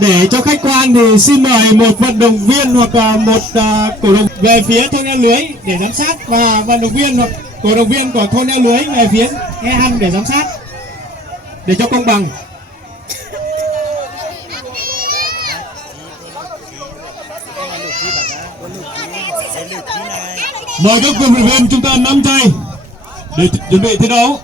Để cho khách quan thì xin mời một vận động viên hoặc một cổ động về phía thôn eo lưới để giám sát, và vận động viên hoặc cổ động viên của thôn eo lưới về phía E Hăn để giám sát để cho công bằng. Mời các vận động viên chúng ta nắm tay để chuẩn bị thi đấu.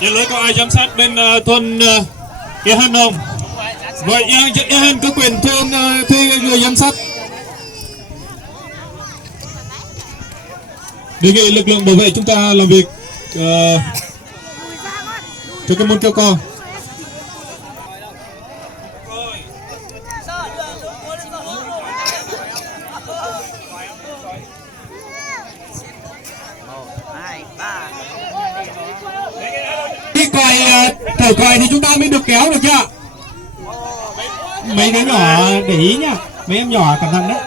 Trên lưới có ai giám sát bên thôn E Hăn không? Vậy E Hăn có quyền thuê người giám sát. Đề nghị lực lượng bảo vệ chúng ta làm việc cho cái môn kêu co. Khi còi thổi còi thì chúng ta mới được kéo được chưa? Mấy đứa nhỏ để ý nhá, mấy em nhỏ cẩn thận đấy.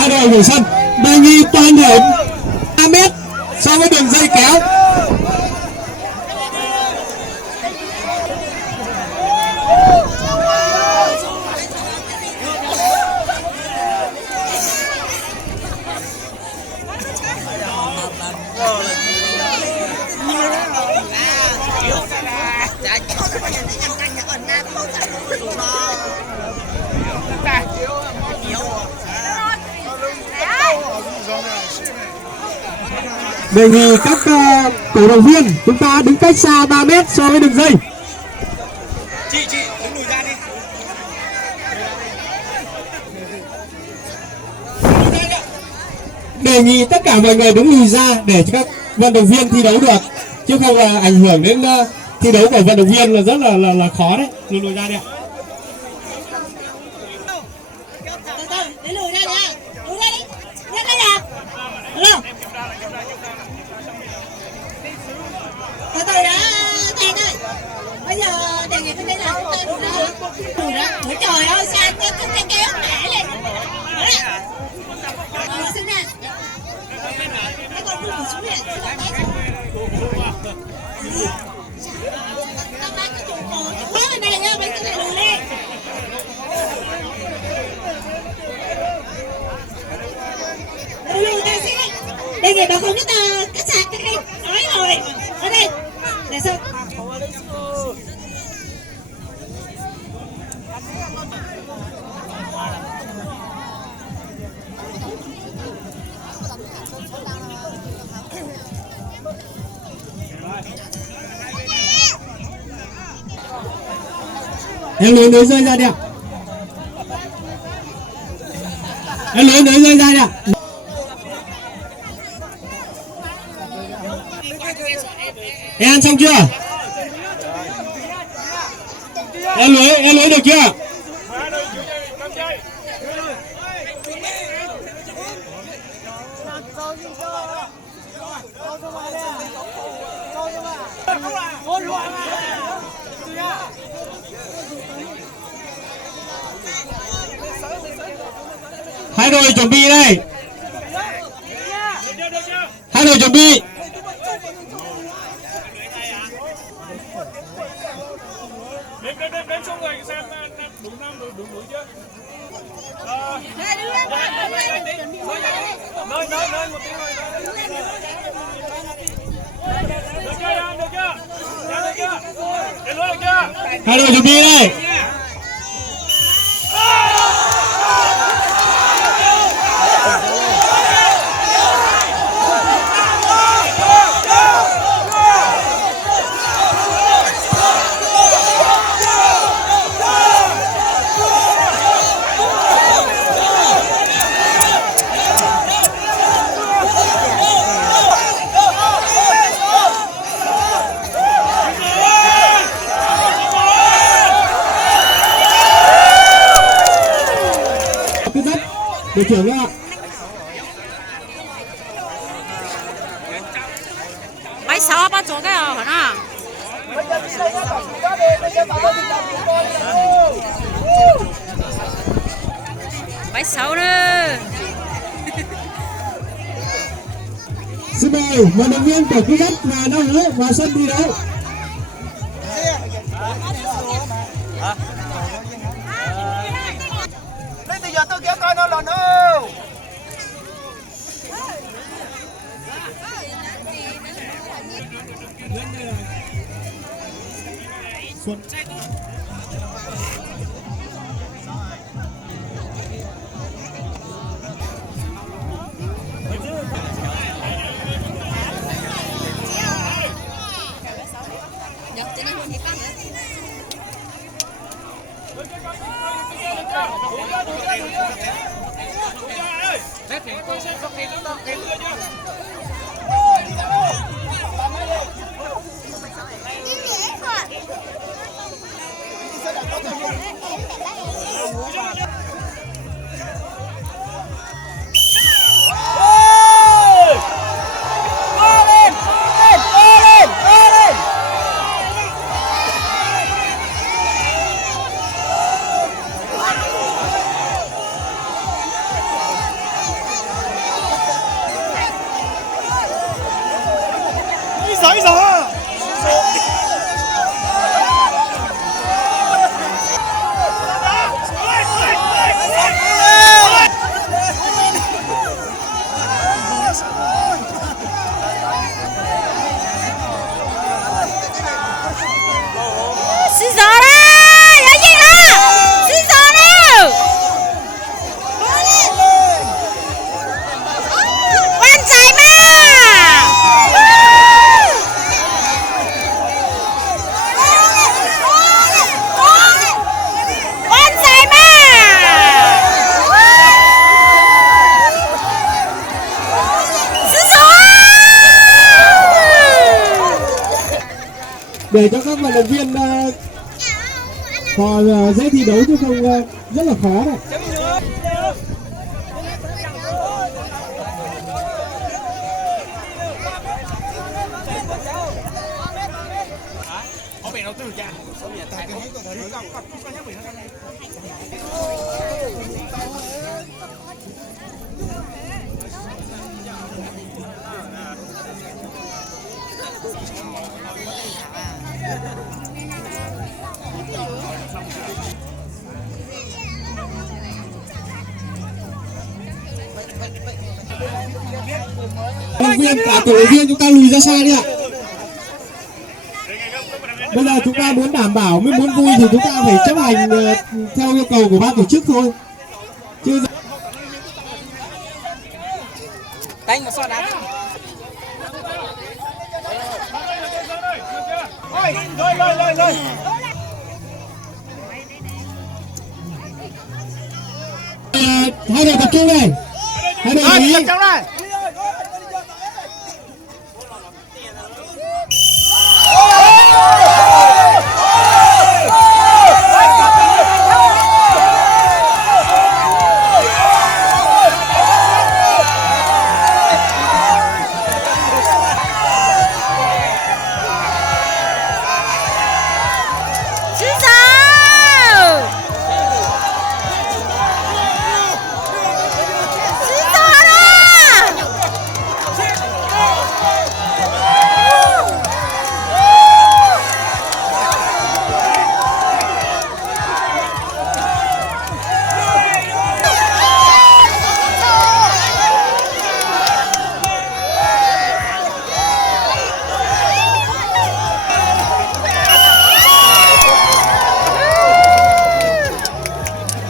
Hai đội nổi sân đề nghị toàn điểm 3 mét so với đường dây kéo. Đề nghị các cổ động viên chúng ta đứng cách xa 3 mét so với đường dây. Chị đứng lùi ra đi. Đề nghị tất cả mọi người đứng lùi ra để cho các vận động viên thi đấu được, chứ không là ảnh hưởng đến thi đấu của vận động viên là rất là khó đấy. Lùi ra đi ạ. Lùi ra nha, lùi ra đi, ra đây nào. Được không? Từ từ đã Thành ơi, bây giờ đề nghị bên đây là chúng ta lùi ra. Ôi trời ơi, sao cái kéo mẻ lên. Đó nè. Xin nè. Cái con lùi xuống nè, xuống tay. Tao bán cái trụ cột, khóa bên này nha, bên cái này lùi đi. Đề nghị bà không chúng ta cắt sạc cái này, nói rồi. Ở đây, để sao? Em lưới rơi ra đi ạ. Em lưới rơi ra đi ạ. Em ăn xong chưa? Em lưới được chưa? Hai đội chuẩn bị đây. Hai đội chuẩn bị. Đếm số người xem đúng năm đúng mũi chưa? Nơi một tiếng rồi. Được chưa? Được chưa? Được chưa? Được chưa? Hai đội chuẩn bị đây. Thủ trưởng nữa ạ. Máy 6 bắt chỗ cái hả nào? Máy 6 nữa. Xin mời vận động viên của Quy Đất và Na Hứa vào sân thi đấu. Lấy từ giờ tôi kéo coi nó lần đâu. Xuân. Giỏi rồi. Xin gió đây, lấy gì đó? Xin gió đâu? Quan trái mà. Quan trái mà. Xin gió. Để cho các vận động viên họ dễ thi đấu chứ không rất là khó này. Vận động viên cả cổ động viên chúng ta lùi ra xa đi ạ. Bây giờ chúng ta muốn đảm bảo mới muốn vui thì chúng ta phải chấp hành theo yêu cầu của ban tổ chức thôi. Chứ Đánh một so đá. Rồi. hai đội tập trung này. Hai đội ý. Trong này. Xin gió. Xin gió đó.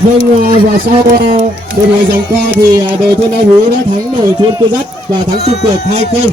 Vâng, và sau một hồi giằng co thì đội Thôn Na Hứa đã thắng đội Thôn Quy Đất và thắng chung cuộc 2-0.